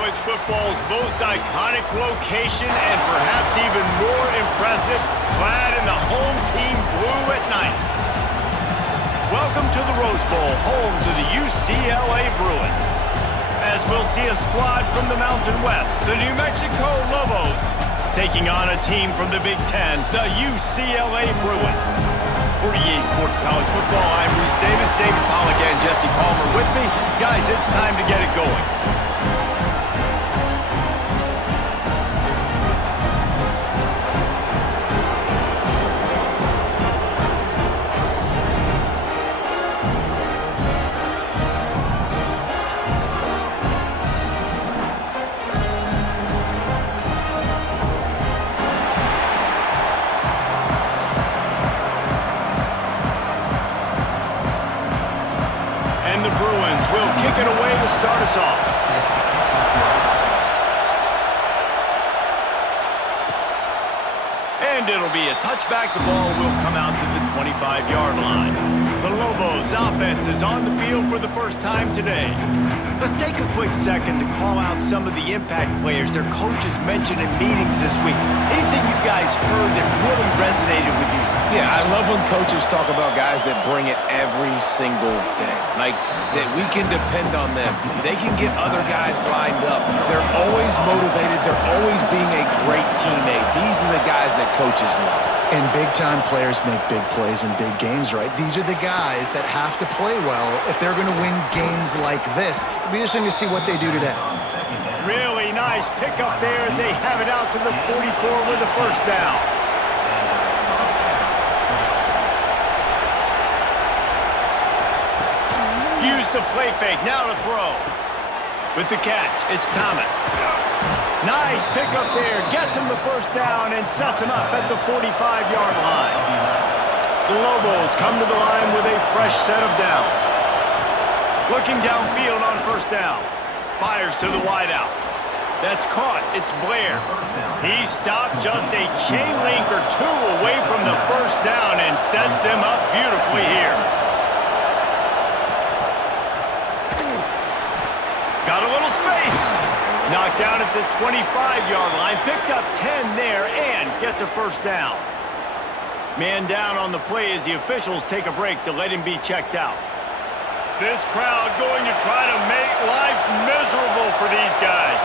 college football's most iconic location and perhaps even more impressive, clad in the home team blue at night. Welcome to the Rose Bowl, home to the UCLA Bruins. As we'll see a squad from the Mountain West, the New Mexico Lobos, taking on a team from the Big Ten, the UCLA Bruins. For EA Sports College Football, I'm Reese Davis, David Pollack, and Jesse Palmer with me. Guys, it's time to get it going. And the Bruins will kick it away to start us off. And it'll be a touchback. The ball will come out to the 25-yard line. The Lobos offense is on the field for the first time today. Let's take a quick second to call out some of the impact players their coaches mentioned in meetings this week. Anything you guys heard that really resonated with you? Yeah, I love when coaches talk about guys that bring it every single day. Like, that we can depend on them. They can get other guys lined up. They're always motivated. They're always being a great teammate. These are the guys that coaches love. And big-time players make big plays in big games, right? These are the guys that have to play well if they're going to win games like this. It'll be interesting to see what they do today. Really nice pickup there as they have it out to the 44 with the first down. Use the play fake, now to throw. With the catch, it's Thomas. Nice pickup there, gets him the first down and sets him up at the 45-yard line. The Lobos come to the line with a fresh set of downs. Looking downfield on first down. Fires to the wideout. That's caught, it's Blair. He stopped just a chain link or two away from the first down and sets them up beautifully here. Got a little space. Knocked down at the 25-yard line. Picked up 10 there and gets a first down. Man down on the play as the officials take a break to let him be checked out. This crowd going to try to make life miserable for these guys.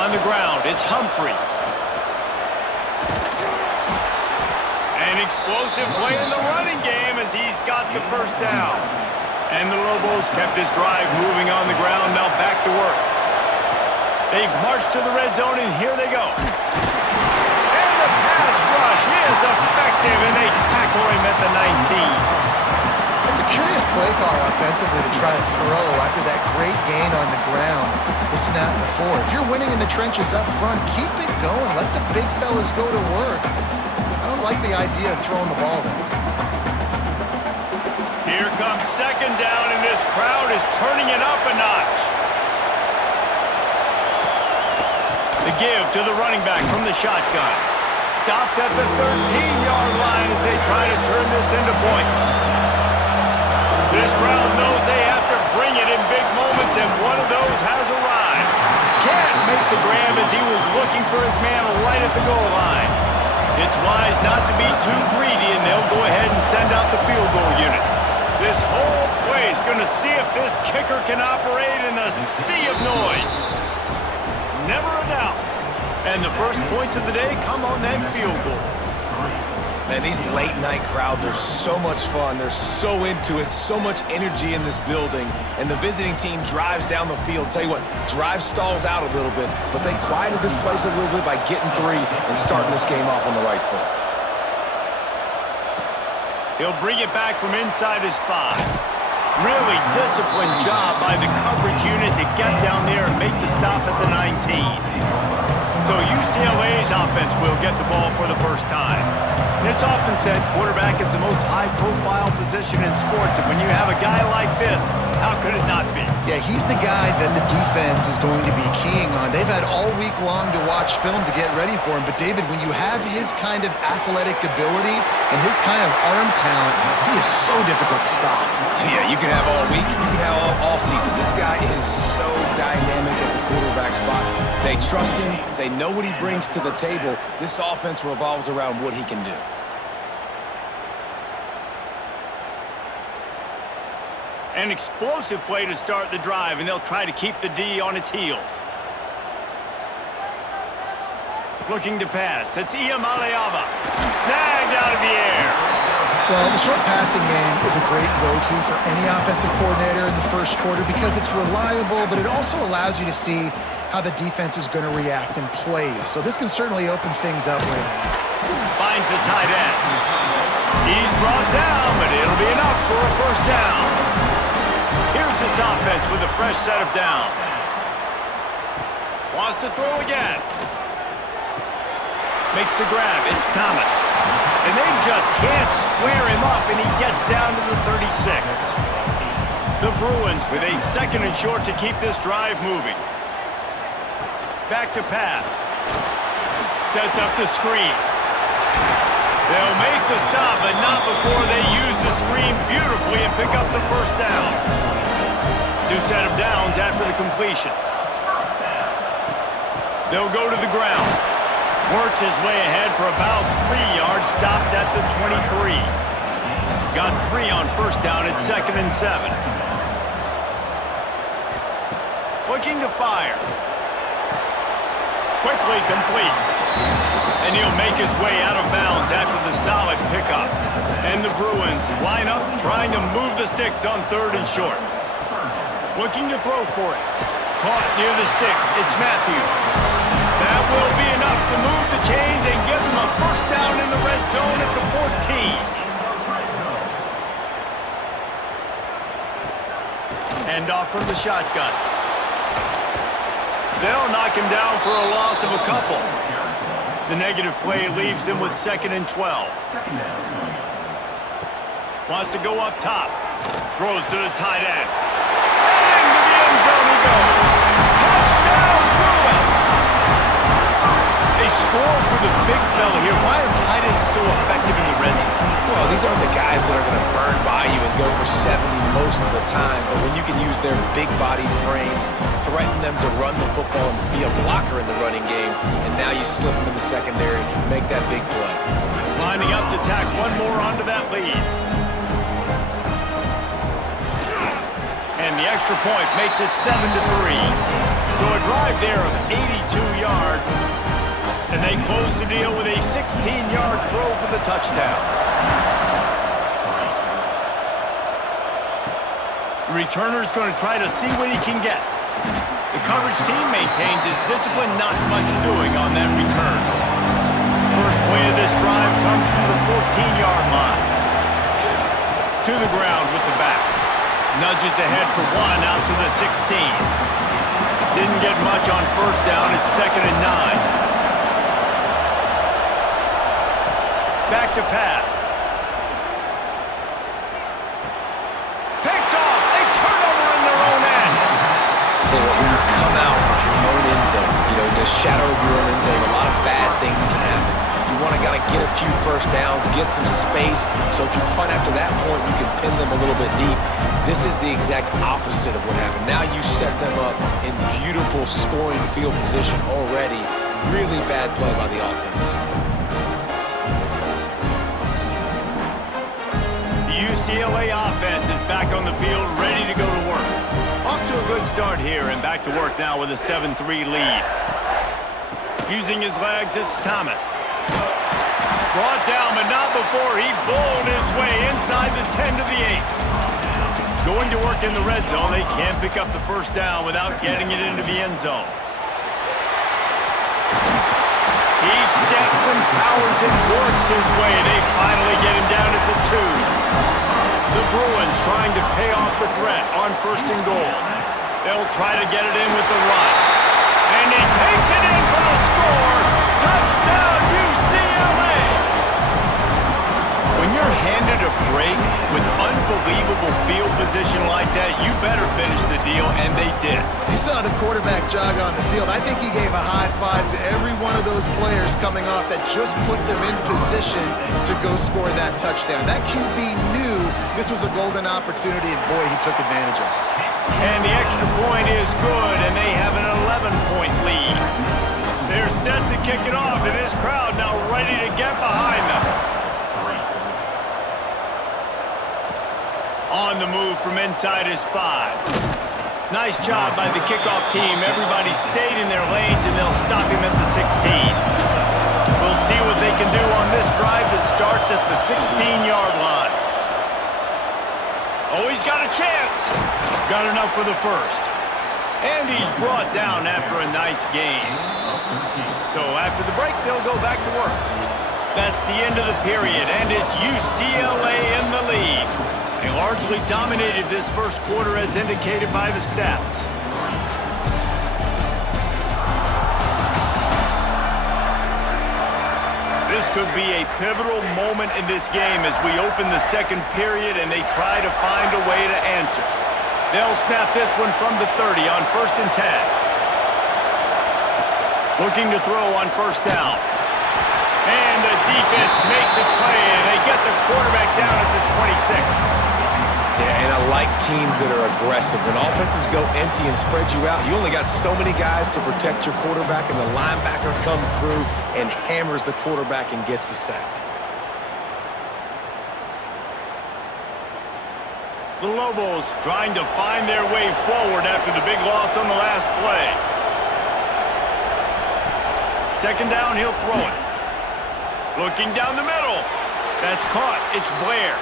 On the ground, it's Humphrey. An explosive play in the running game as he's got the first down. And the Lobos kept this drive moving on the ground, now back to work. They've marched to the red zone, and here they go. And the pass rush is effective, and they tackle him at the 19. It's a curious play call offensively to try to throw after that great gain on the ground the snap before. If you're winning in the trenches up front, keep it going. Let the big fellas go to work. I don't like the idea of throwing the ball there. Here comes second down, and this crowd is turning it up a notch. The give to the running back from the shotgun. Stopped at the 13-yard line as they try to turn this into points. This crowd knows they have to bring it in big moments, and one of those has arrived. Can't make the grab as he was looking for his man right at the goal line. It's wise not to be too greedy, and they'll go ahead and send out the field goal unit. This whole place going to see if this kicker can operate in the sea of noise. Never a doubt. And the first points of the day come on that field goal. Man, these late-night crowds are so much fun. They're so into it, so much energy in this building. And the visiting team drives down the field. Tell you what, drive stalls out a little bit, but they quieted this place a little bit by getting three and starting this game off on the right foot. He'll bring it back from inside his 5. Really disciplined job by the coverage unit to get down there and make the stop at the 19. So UCLA's offense will get the ball for the first time. And it's often said quarterback is the most high-profile position in sports, and when you have a guy like this, how could it not be? Yeah, he's the guy that the defense is going to be keying on. They've had all week long to watch film to get ready for him, but David, when you have his kind of athletic ability and his kind of arm talent, he is so difficult to stop. Yeah, you can have all week, you can have all season. This guy is so dynamic at the quarterback spot. They trust him. They know what he brings to the table. This offense revolves around what he can do. An explosive play to start the drive, and they'll try to keep the D on its heels. Looking to pass. It's Iamaleava. Snagged out of the air. Well, the short passing game is a great go-to for any offensive coordinator in the first quarter because it's reliable, but it also allows you to see how the defense is going to react and play. So this can certainly open things up later. Finds the tight end. He's brought down, but it'll be enough for a first down. Here's this offense with a fresh set of downs. Wants to throw again. Makes the grab. It's Thomas. And they just can't square him up, and he gets down to the 36. The Bruins with a second and short to keep this drive moving. Back to pass. Sets up the screen. They'll make the stop, but not before they use the screen beautifully and pick up the first down. New set of downs after the completion. They'll go to the ground. Works his way ahead for about 3 yards, stopped at the 23. Got 3 on first down at 2nd and 7. Looking to fire. Quickly complete. And he'll make his way out of bounds after the solid pickup. And the Bruins line up trying to move the sticks on 3rd and short. Looking to throw for it. Caught near the sticks. It's Matthews. That will be enough to move the chains and give them a first down in the red zone at the 14. Hand off from the shotgun. They'll knock him down for a loss of a couple. The negative play leaves them with 2nd and 12. Wants to go up top. Throws to the tight end. And to the end zone he goes. Touchdown, Bruins! They score for the big fella here. Why are tight ends so effective in the red zone? Well, these aren't the guys that are going to burn by you and go for 70 most of the time, but when you can use their big body frames, threaten them to run the football and be a blocker in the running game, and now you slip them in the secondary, make that big play. Lining up to tack one more onto that lead. And the extra point makes it 7-3. So a drive there of 82 yards. And they close the deal with a 16-yard throw for the touchdown. The returner's going to try to see what he can get. The coverage team maintains his discipline, not much doing on that return. First play of this drive comes from the 14-yard line. To the ground with the back. Nudges ahead for 1 out to the 16. Didn't get much on first down. It's 2nd and 9. Back to pass. Picked off. A turnover in their own end. Tell you what, when you come out of your own end zone, in the shadow of your own end zone, a lot of bad things can happen. You want to get a few first downs, get some space, so if you punt after that point, you can pin them a little bit deep. This is the exact opposite of what happened. Now you set them up in beautiful scoring field position already. Really bad play by the offense. UCLA offense is back on the field, ready to go to work. Off to a good start here, and back to work now with a 7-3 lead. Using his legs, it's Thomas. Brought down, but not before he bowled his way inside the 10 to the 8. Going to work in the red zone, they can't pick up the first down without getting it into the end zone. He steps and powers and works his way. They finally get him down at the 2. The Bruins trying to pay off the threat on 1st and goal. They'll try to get it in with the run. And he takes it in for the score. Touchdown, UCLA! When you're handed a break with unbelievable field position like that, you better finish the deal, and they did. You saw the quarterback jog on the field. I think he gave a high five to every one of those players coming off that just put them in position to go score that touchdown. That QB knew this was a golden opportunity, and boy, he took advantage of it. And the extra point is good, and they have an 3-point lead. They're set to kick it off, and this crowd now ready to get behind them. On the move from inside his 5. Nice job by the kickoff team. Everybody stayed in their lanes, and they'll stop him at the 16. We'll see what they can do on this drive that starts at the 16-yard line. Oh, he's got a chance. Got enough for the first. And he's brought down after a nice gain. So after the break, they'll go back to work. That's the end of the period, and it's UCLA in the lead. They largely dominated this first quarter as indicated by the stats. This could be a pivotal moment in this game as we open the second period and they try to find a way to answer. They'll snap this one from the 30 on 1st and 10. Looking to throw on 1st down. And the defense makes a play, and they get the quarterback down at the 26. Yeah, and I like teams that are aggressive. When offenses go empty and spread you out, you only got so many guys to protect your quarterback, and the linebacker comes through and hammers the quarterback and gets the sack. The Lobos trying to find their way forward after the big loss on the last play. 2nd down, he'll throw it. Looking down the middle. That's caught. It's Blair.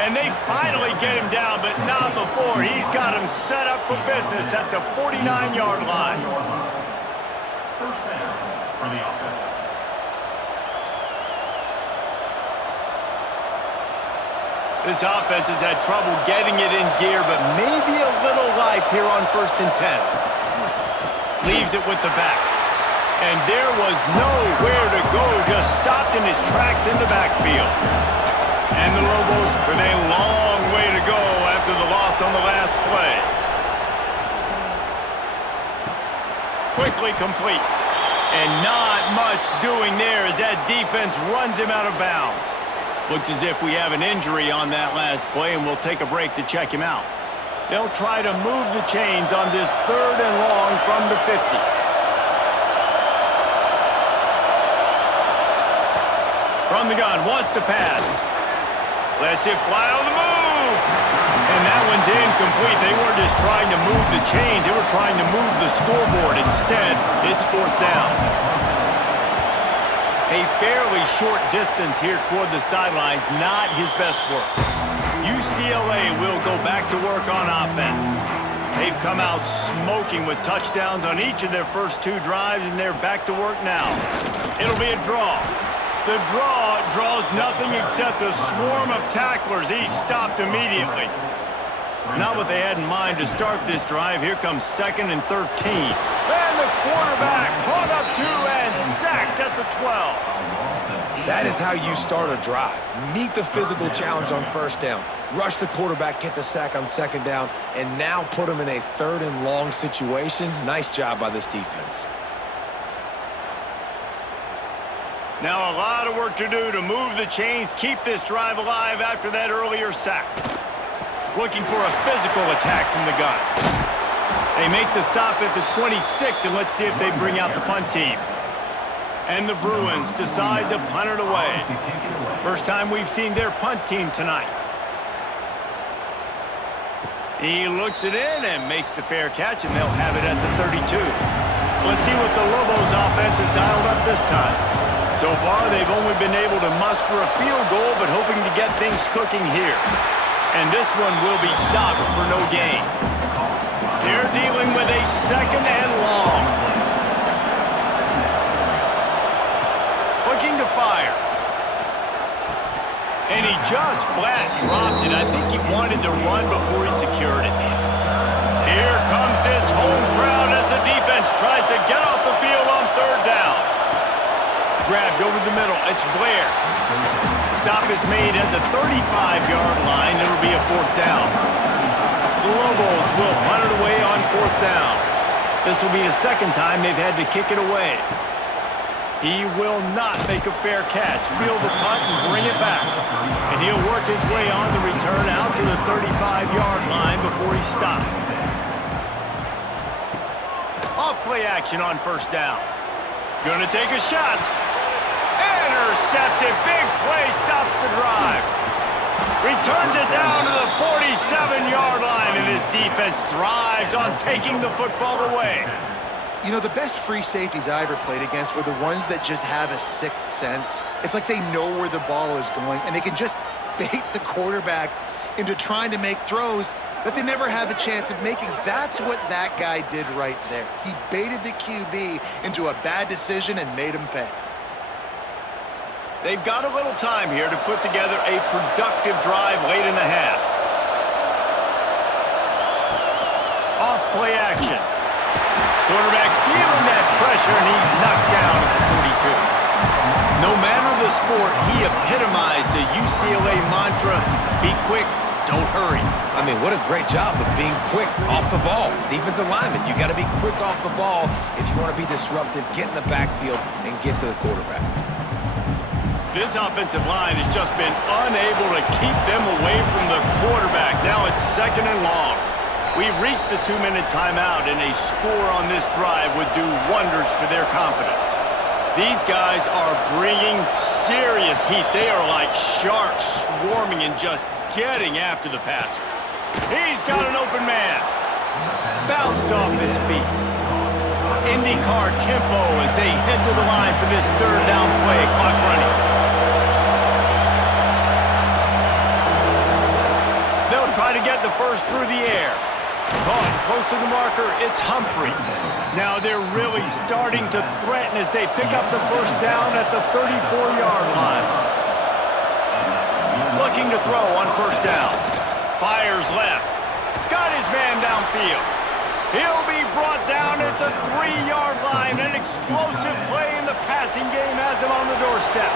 And they finally get him down, but not before. He's got him set up for business at the 49-yard line. 1st down for the offense. This offense has had trouble getting it in gear, but maybe a little life here on 1st and 10. Leaves it with the back. And there was nowhere to go, just stopped in his tracks in the backfield. And the Lobos with a long way to go after the loss on the last play. Quickly complete. And not much doing there as that defense runs him out of bounds. Looks as if we have an injury on that last play, and we'll take a break to check him out. They'll try to move the chains on this 3rd and long from the 50. From the gun, wants to pass. Lets it fly on the move. And that one's incomplete. They weren't just trying to move the chains. They were trying to move the scoreboard. Instead, it's 4th down. A fairly short distance here toward the sidelines. Not his best work. UCLA will go back to work on offense. They've come out smoking with touchdowns on each of their first 2 drives, and they're back to work now. It'll be a draw. The draw draws nothing except a swarm of tacklers. He's stopped immediately. Not what they had in mind to start this drive. Here comes 2nd and 13. And the quarterback caught up to and sacked at the 12. That is how you start a drive. Meet the physical challenge on 1st down. Rush the quarterback, get the sack on 2nd down, and now put him in a 3rd and long situation. Nice job by this defense. Now a lot of work to do to move the chains, keep this drive alive after that earlier sack. Looking for a physical attack from the gun. They make the stop at the 26, and let's see if they bring out the punt team. And the Bruins decide to punt it away. First time we've seen their punt team tonight. He looks it in and makes the fair catch, and they'll have it at the 32. Let's see what the Lobos offense has dialed up this time. So far, they've only been able to muster a field goal, but hoping to get things cooking here. And this one will be stopped for no gain. They're dealing with a 2nd and long. Looking to fire. And he just flat dropped it. I think he wanted to run before he secured it. Here comes this home crowd as the defense tries to get off the field on 3rd down. Grabbed over the middle. It's Blair. Stop is made at the 35-yard line. It'll be a 4th down. The Lobos will punt it away on 4th down. This will be the 2nd time they've had to kick it away. He will not make a fair catch. Field the punt and bring it back. And he'll work his way on the return out to the 35-yard line before he stops. Off play action on first down. Gonna take a shot. Intercepted. Big play stops the drive. Returns it down to the 47-yard line, and his defense thrives on taking the football away. You know, the best free safeties I ever played against were the ones that just have a sixth sense. It's like they know where the ball is going, and they can just bait the quarterback into trying to make throws that they never have a chance of making. That's what that guy did right there. He baited the QB into a bad decision and made him pay. They've got a little time here to put together a productive drive late in the half. Off play action. Quarterback feeling that pressure, and he's knocked down at the 42. No matter the sport, he epitomized the UCLA mantra, be quick, don't hurry. I mean, what a great job of being quick off the ball. Defensive lineman, you got to be quick off the ball if you want to be disruptive, get in the backfield, and get to the quarterback. This offensive line has just been unable to keep them away from the quarterback. Now it's 2nd and long. We've reached the 2-minute timeout, and a score on this drive would do wonders for their confidence. These guys are bringing serious heat. They are like sharks swarming and just getting after the passer. He's got an open man. Bounced off his feet. IndyCar tempo as they head to the line for this 3rd down play. Clock running. They'll try to get the first through the air. Caught close to the marker, it's Humphrey. Now they're really starting to threaten as they pick up the first down at the 34-yard line. Looking to throw on first down. Fires left. Got his man downfield. He'll be brought down at the 3-yard line. An explosive play in the passing game has him on the doorstep.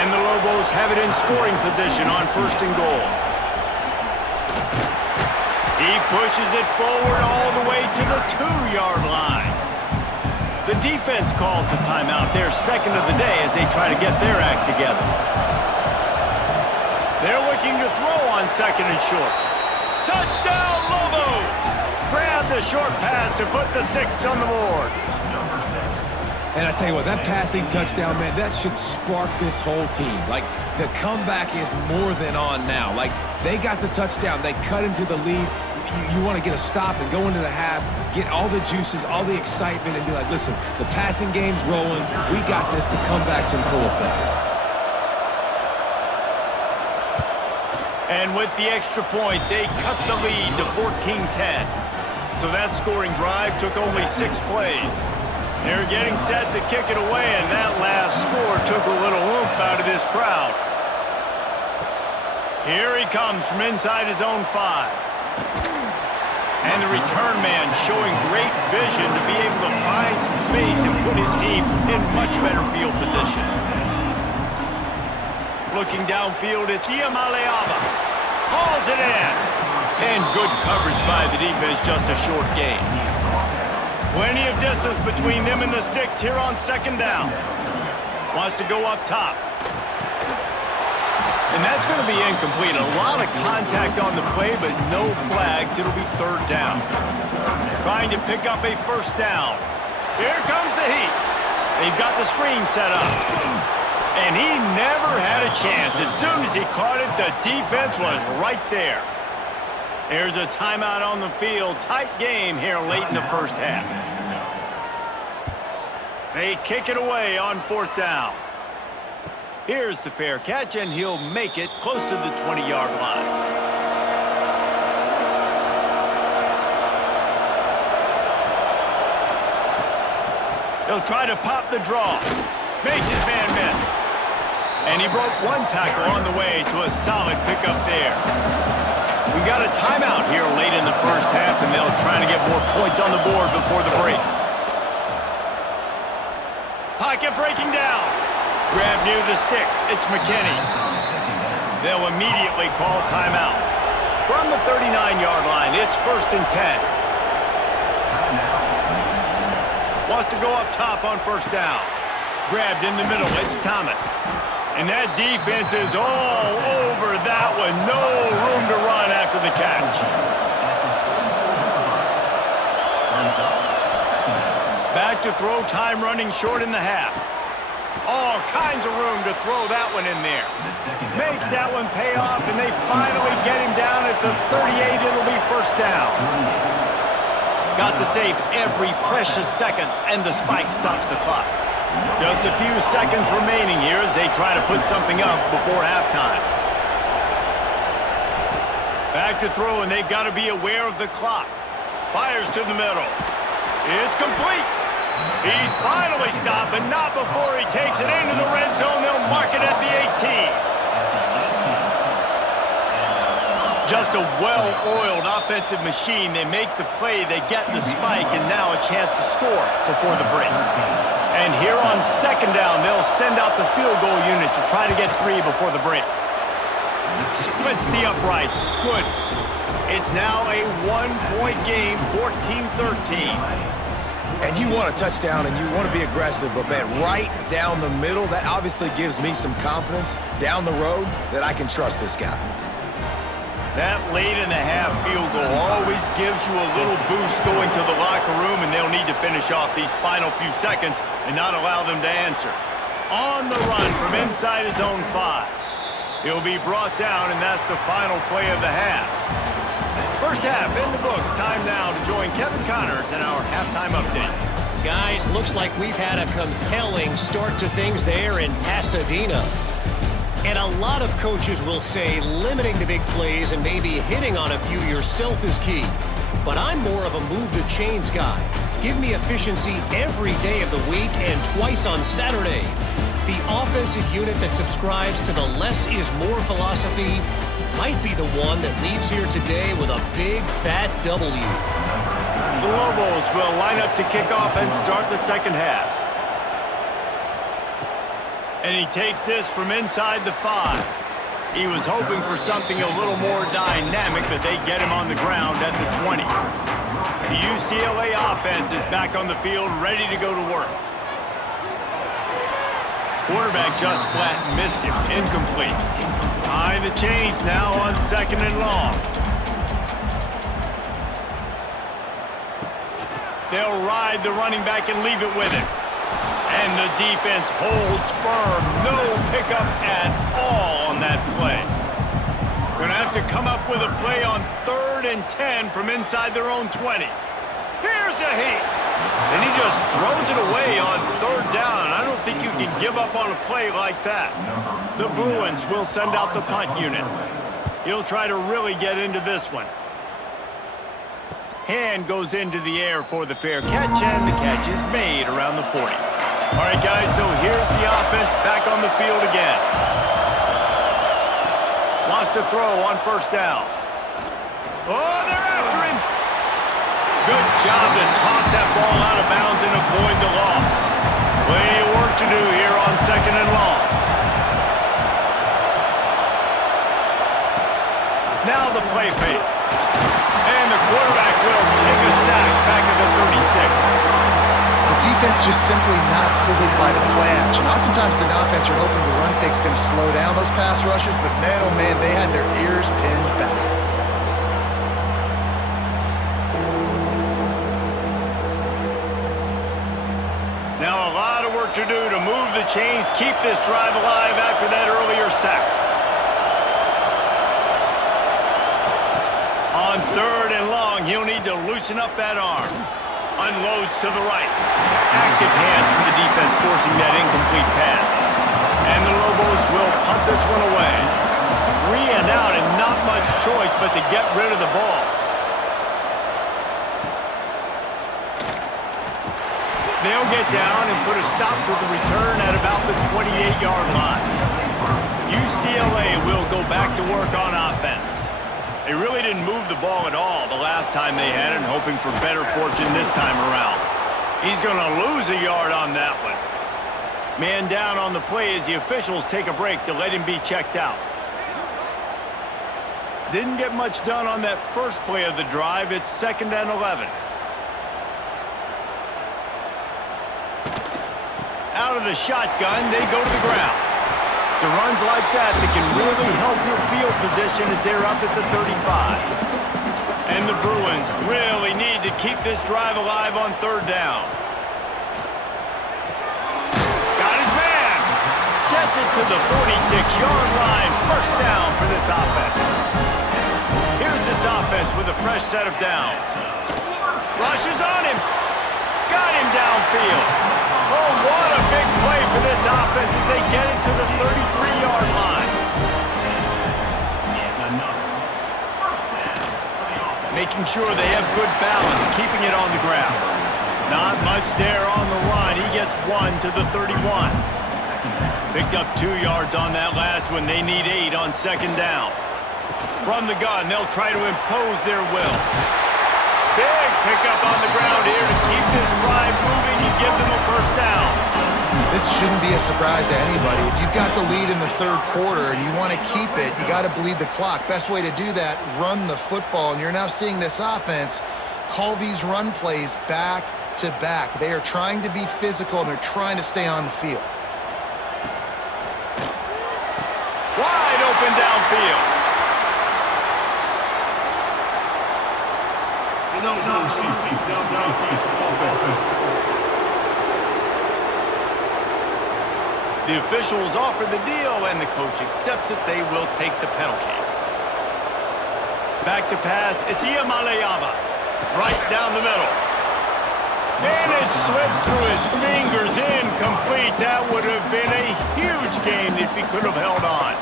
And the Lobos have it in scoring position on 1st and goal. He pushes it forward all the way to the 2-yard line. The defense calls the timeout, their 2nd of the day, as they try to get their act together. They're looking to throw on 2nd and short. Touchdown, Lobos! Grab the short pass to put the 6 on the board. And I tell you what, that passing touchdown, man, that should spark this whole team. Like, the comeback is more than on now. Like, they got the touchdown. They cut into the lead. You want to get a stop and go into the half, get all the juices, all the excitement, and be like, listen, the passing game's rolling. We got this. The comeback's in full effect. And with the extra point, they cut the lead to 14-10. So that scoring drive took only 6 plays. They're getting set to kick it away, and that last score took a little oomph out of this crowd. Here he comes from inside his own 5. And the return man showing great vision to be able to find some space and put his team in much better field position. Looking downfield, it's Iamaleava. Hauls it in. And good coverage by the defense, just a short gain. Plenty of distance between them and the sticks here on 2nd down. Wants to go up top. And that's going to be incomplete. A lot of contact on the play, but no flags. It'll be 3rd down. Trying to pick up a first down. Here comes the heat. They've got the screen set up. And he never had a chance. As soon as he caught it, the defense was right there. There's a timeout on the field. Tight game here late in the first half. They kick it away on 4th down. Here's the fair catch, and he'll make it close to the 20-yard line. He'll try to pop the draw. Makes his man miss. And he broke 1 tackle on the way to a solid pickup there. We got a timeout here late in the first half, and they'll try to get more points on the board before the break. Pocket breaking down. Grab near the sticks. It's McKinney. They'll immediately call timeout. From the 39-yard line, it's 1st and 10. Wants to go up top on 1st down. Grabbed in the middle. It's Thomas. And that defense is all over that one. No room to run after the catch. to throw, time running short in the half. All kinds of room to throw that one in there. Makes that one pay off, and they finally get him down at the 38. It'll be first down. Got to save every precious second, and the spike stops the clock. Just a few seconds remaining here as they try to put something up before halftime. Back to throw, and they've got to be aware of the clock. Fires to the middle. It's complete. He's finally stopped, but not before he takes it into the red zone. They'll mark it at the 18. Just a well-oiled offensive machine. They make the play, they get the spike, and now a chance to score before the break. And here on second down, they'll send out the field goal unit to try to get 3 before the break. Splits the uprights. Good. It's now a 1-point game, 14-13. And you want a touchdown and you want to be aggressive, but man, right down the middle, that obviously gives me some confidence down the road that I can trust this guy. That late in the half field goal always gives you a little boost going to the locker room, and they'll need to finish off these final few seconds and not allow them to answer. On the run from inside his own 5. He'll be brought down, and that's the final play of the half. First half in the books. Time now to join Kevin Connors in our halftime update. Guys, looks like we've had a compelling start to things there in Pasadena. And a lot of coaches will say limiting the big plays and maybe hitting on a few yourself is key. But I'm more of a move the chains guy. Give me efficiency every day of the week and twice on Saturday. The offensive unit that subscribes to the less is more philosophy might be the one that leaves here today with a big, fat W. The Lobos will line up to kick off and start the second half. And he takes this from inside the 5. He was hoping for something a little more dynamic, but they get him on the ground at the 20. The UCLA offense is back on the field, ready to go to work. Quarterback just flat missed him. Incomplete. High the chains now on second and long. They'll ride the running back and leave it with him. And the defense holds firm. No pickup at all on that play. Gonna have to come up with a play on 3rd and 10 from inside their own 20. Here's a heat. And he just throws it away on 3rd down. I don't think you can give up on a play like that. The Bruins will send out the punt unit. He'll try to really get into this one. Hand goes into the air for the fair catch, and the catch is made around the 40. All right, guys, so here's the offense back on the field again. Wants to throw on 1st down. Oh, they're after him. Good job to toss that ball out of bounds and avoid the loss. Plenty of work to do here on 2nd and long. Now the play fake. And the quarterback will take a sack back at the 36. The defense just simply not fooled by the play action. Oftentimes an offense are hoping the run fake's going to slow down those pass rushers, but man, oh man, they had their ears pinned back. Now a lot of work to do to move the chains, keep this drive alive after that earlier sack. On 3rd and long, he'll need to loosen up that arm. Unloads to the right. Active hands from the defense forcing that incomplete pass. And the Lobos will punt this one away. 3 and out and not much choice but to get rid of the ball. They'll get down and put a stop to the return at about the 28-yard line. UCLA will go back to work on offense. They really didn't move the ball at all the last time they had it, and hoping for better fortune this time around. He's going to lose a yard on that one. Man down on the play as the officials take a break to let him be checked out. Didn't get much done on that first play of the drive. It's 2nd and 11. Out of the shotgun, they go to the ground. It's runs like that can really help your field position as they're up at the 35. And the Bruins really need to keep this drive alive on 3rd down. Gets it to the 46-yard line. First down for this offense. Here's this offense with a fresh set of downs. Rushes on him. Got him downfield. Oh, what a big play for this offense as they get it to the 33-yard line. Making sure they have good balance, keeping it on the ground. Not much there on the run. He gets 1 to the 31. Picked up 2 yards on that last one. They need 8 on second down. From the gun, they'll try to impose their will. Big pickup on the ground here to keep this drive moving and give them a first down. This shouldn't be a surprise to anybody. If you've got the lead in the third quarter and you want to keep it, you got to bleed the clock. Best way to do that, run the football. And you're now seeing this offense call these run plays back to back. They are trying to be physical and they're trying to stay on the field. Wide open downfield. The officials offer the deal, and the coach accepts it. They will take the penalty. Back to pass. It's Iamaleava. Right down the middle. And it slips through his fingers, incomplete. That would have been a huge gain if he could have held on.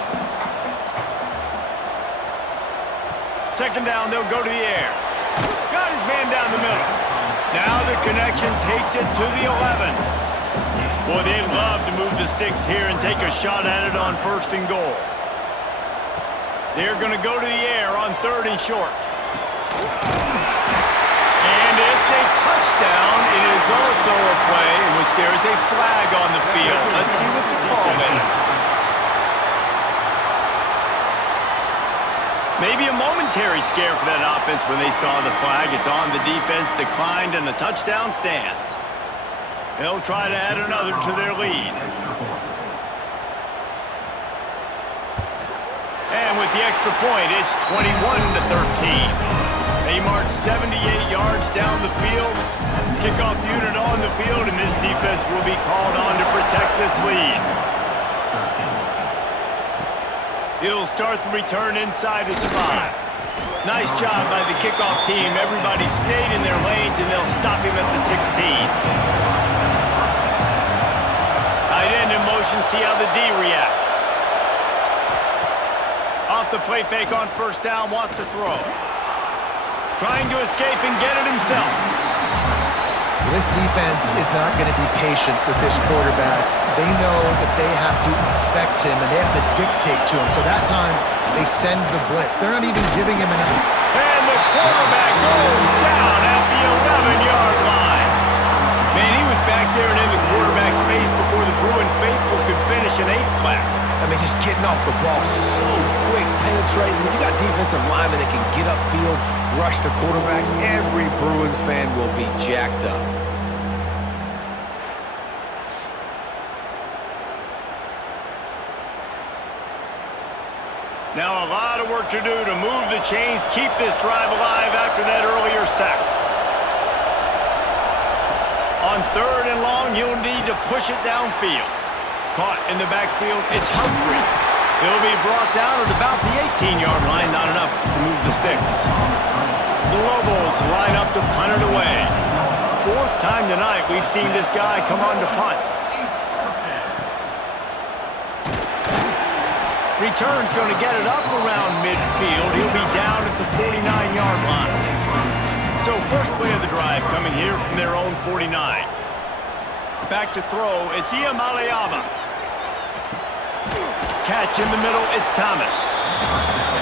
Second down, they'll go to the air. Got his man down the middle. Now the connection takes it to the 11. Boy, they'd love to move the sticks here and take a shot at it on first and goal. They're going to go to the air on third and short. And it's a touchdown. It is also a play in which there is a flag on the field. Let's see what the call is. Maybe a momentary scare for that offense when they saw the flag. It's on the defense, declined, and the touchdown stands. They'll try to add another to their lead. And with the extra point, it's 21 to 13. They march 78 yards down the field. Kickoff unit on the field, and this defense will be called on to protect this lead. He'll start the return inside his 5. Nice job by the kickoff team. Everybody stayed in their lanes, and they'll stop him at the 16. Tight end in motion, see how the D reacts. Off the play fake on first down, wants to throw. Trying to escape and get it himself. This defense is not going to be patient with this quarterback. They know that they have to affect him and they have to dictate to him. So that time, they send the blitz. They're not even giving him an... And the quarterback goes down at the 11-yard line. Man, he was back there and in the quarterback's face before the Bruin faithful could finish an 8-clap. I mean, just getting off the ball so quick, penetrating. When you got defensive linemen that can get upfield, rush the quarterback, every Bruins fan will be jacked up. Now a lot of work to do to move the chains, keep this drive alive after that earlier sack. On third and long, you'll need to push it downfield. Caught in the backfield, it's Humphrey. He'll be brought down at about the 18-yard line, not enough to move the sticks. The Lobos line up to punt it away. Fourth time tonight we've seen this guy come on to punt. Return's going to get it up around midfield. He'll be down at the 49-yard line. So first play of the drive coming here from their own 49. Back to throw, it's Iamaleava. Catch in the middle, it's Thomas.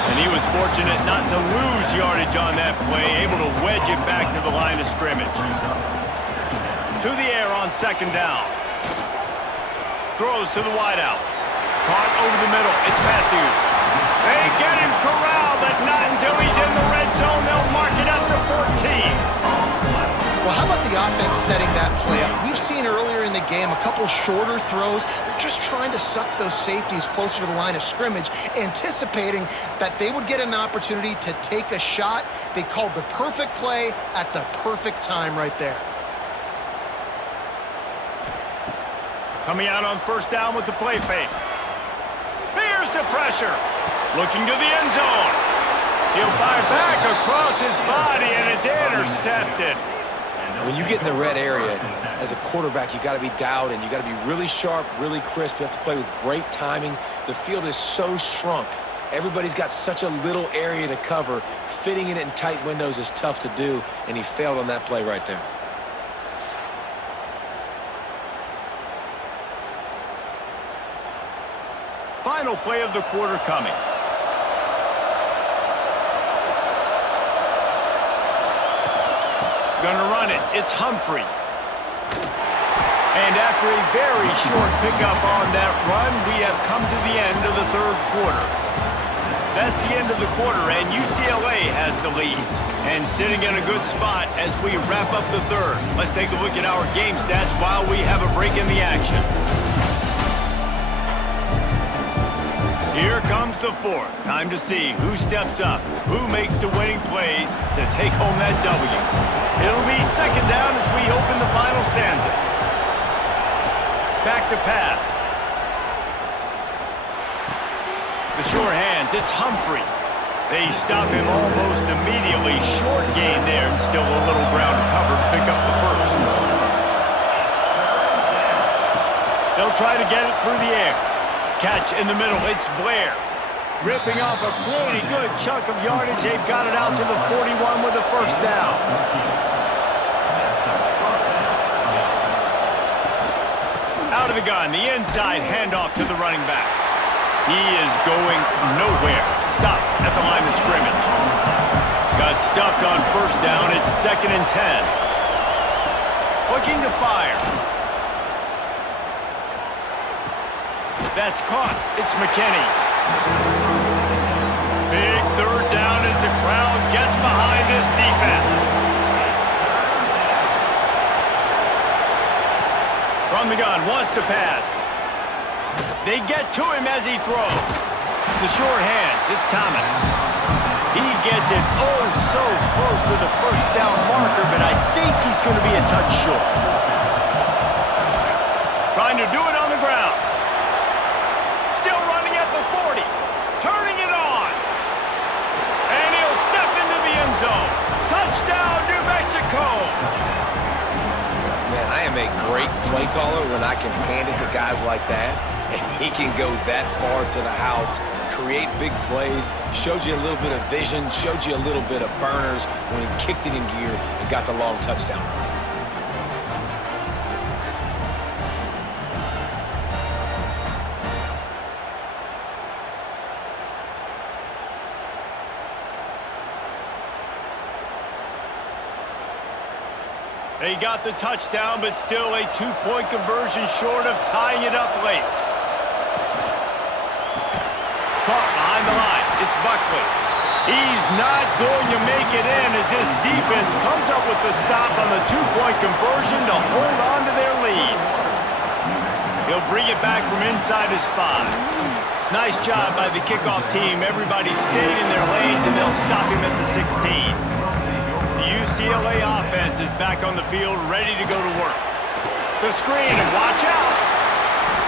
And he was fortunate not to lose yardage on that play, able to wedge it back to the line of scrimmage. To the air on second down. Throws to the wideout. Caught over the middle, it's Matthews. They get him corralled, but not until he's in the red zone. They'll mark it up to 14. Well, how about the offense setting that play up? We've seen earlier in the game a couple shorter throws. They're just trying to suck those safeties closer to the line of scrimmage, anticipating that they would get an opportunity to take a shot. They called the perfect play at the perfect time right there. Coming out on first down with the play fake. Here's the pressure. Looking to the end zone. He'll fire back across his body, and it's intercepted. When you get in the red area, as a quarterback, you got to be dialed in. You got to be really sharp, really crisp. You have to play with great timing. The field is so shrunk. Everybody's got such a little area to cover. Fitting it in tight windows is tough to do, and he failed on that play right there. Final play of the quarter coming. Gonna run it. It's Humphrey. And after a very short pickup on that run, we have come to the end of the third quarter. That's the end of the quarter, and UCLA has the lead. And sitting in a good spot as we wrap up the third. Let's take a look at our game stats while we have a break in the action. Here comes the fourth. Time to see who steps up, who makes the winning plays to take home that W. It'll be second down as we open the final stanza. Back to pass. The sure hands, it's Humphrey. They stop him almost immediately. Short gain there and still a little ground to cover to pick up the first. They'll try to get it through the air. Catch in the middle, it's Blair. Ripping off a pretty good chunk of yardage. They've got it out to the 41 with a first down. Out of the gun, the inside handoff to the running back. He is going nowhere. Stop at the line of scrimmage. Got stuffed on first down. It's 2nd and 10. Looking to fire. That's caught. It's McKinney. Big third down as the crowd gets behind this defense. From the gun, wants to pass. They get to him as he throws. The sure hands, it's Thomas. He gets it oh so close to the first down marker, but I think he's going to be a touch short. Trying to do it on the ground. Still running at the 40. Turning it on. And he'll step into the end zone. Touchdown, New Mexico. Man, I am a great play caller when I can hand it to guys like that, and he can go that far to the house, create big plays, showed you a little bit of vision, showed you a little bit of burners when he kicked it in gear and got the long touchdown run. They got the touchdown, but still a two-point conversion short of tying it up late. Caught behind the line. It's Buckley. He's not going to make it in as his defense comes up with the stop on the two-point conversion to hold on to their lead. He'll bring it back from inside his 5. Nice job by the kickoff team. Everybody stayed in their lanes, and they'll stop him at the 16. The UCLA offense is back on the field, ready to go to work. The screen, and watch out.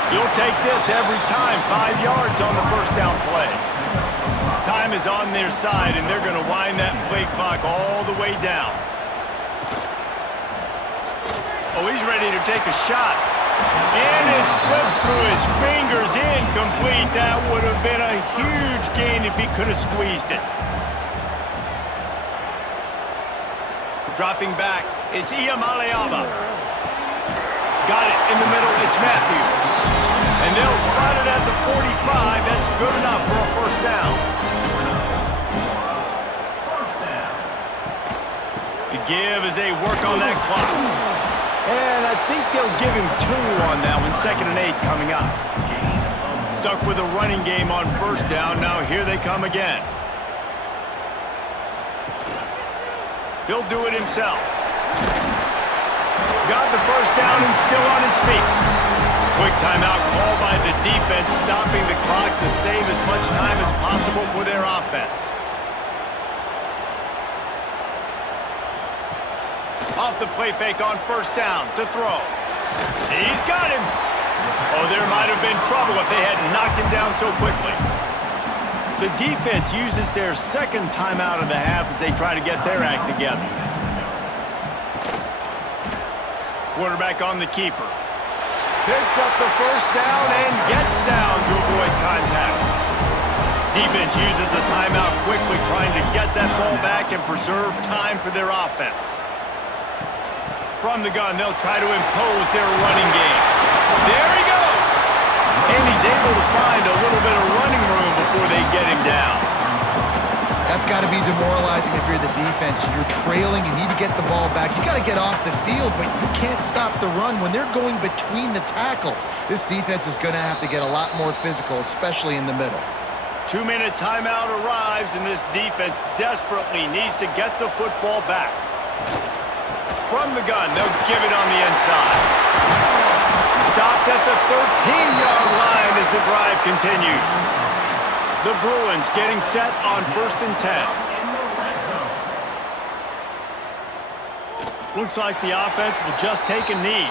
You'll take this every time. 5 yards on the first down play. Time is on their side, and they're going to wind that play clock all the way down. Oh, he's ready to take a shot. And it slips through his fingers, incomplete. That would have been a huge gain if he could have squeezed it. Dropping back, it's Iamaleava. Got it in the middle, it's Matthews. And they'll spot it at the 45. That's good enough for a first down. The give as they work on that clock. And I think they'll give him 2 on that one. 2nd and 8 coming up. Stuck with a running game on first down. Now here they come again. He'll do it himself. Got the first down and still on his feet. Quick timeout called by the defense, stopping the clock to save as much time as possible for their offense. Off the play fake on first down to throw. He's got him. Oh, there might have been trouble if they hadn't knocked him down so quickly. The defense uses their second timeout of the half as they try to get their act together. Quarterback on the keeper. Picks up the first down and gets down to avoid contact. Defense uses a timeout quickly, trying to get that ball back and preserve time for their offense. From the gun, they'll try to impose their running game. There he goes! And he's able to find a little bit of running room before they get him down. That's got to be demoralizing if you're the defense. You're trailing, you need to get the ball back. You got to get off the field, but you can't stop the run when they're going between the tackles. This defense is going to have to get a lot more physical, especially in the middle. 2-minute timeout arrives, and this defense desperately needs to get the football back. From the gun, they'll give it on the inside. Stopped at the 13-yard line as the drive continues. The Bruins getting set on 1st and 10. Looks like the offense will just take a knee.